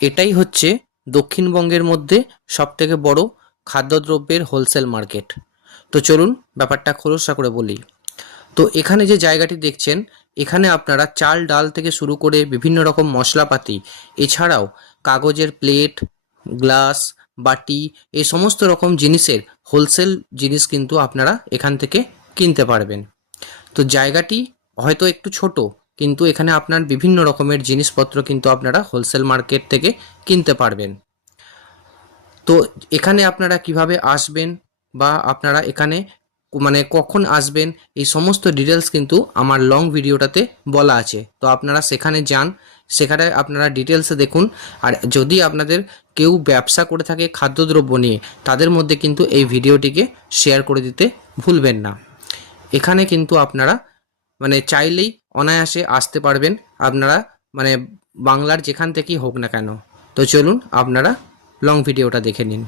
এটাই হচ্ছে দক্ষিণবঙ্গের মধ্যে সবথেকে বড় খাদ্যদ্রব্যের হোলসেল মার্কেট। তো চলুন ব্যাপারটা খোলসা করে বলি। তো এখানে যে জায়গাটি দেখছেন, এখানে আপনারা চাল ডাল থেকে শুরু করে বিভিন্ন রকম মশলাপাতি, এছাড়াও কাগজের প্লেট, গ্লাস, বাটি, এই সমস্ত রকম জিনিসের হোলসেল জিনিস কিন্তু আপনারা এখান থেকে কিনতে পারবেন। তো জায়গাটি হয়তো একটু ছোট, কিন্তু এখানে আপনার বিভিন্ন রকমের জিনিসপত্র কিন্তু আপনারা হোলসেল মার্কেট থেকে কিনতে পারবেন। তো এখানে আপনারা কিভাবে আসবেন বা আপনারা এখানে মানে কখন আসবেন, এই সমস্ত ডিটেলস কিন্তু আমার লং ভিডিওটাতে বলা আছে। তো আপনারা সেখানে যান, সেখানে আপনারা ডিটেলসে দেখুন। আর যদি আপনাদের কেউ ব্যবসা করে থাকে খাদ্যদ্রব্য নিয়ে, তাদের মধ্যে কিন্তু এই ভিডিওটিকে শেয়ার করে দিতে ভুলবেন না। এখানে কিন্তু আপনারা মানে চাইলেই অনায়াসে আসতে পারবেন, আপনারা মানে বাংলার যেখান থেকেই হোক না কেন। তো চলুন আপনারা লং ভিডিওটা দেখে নিন।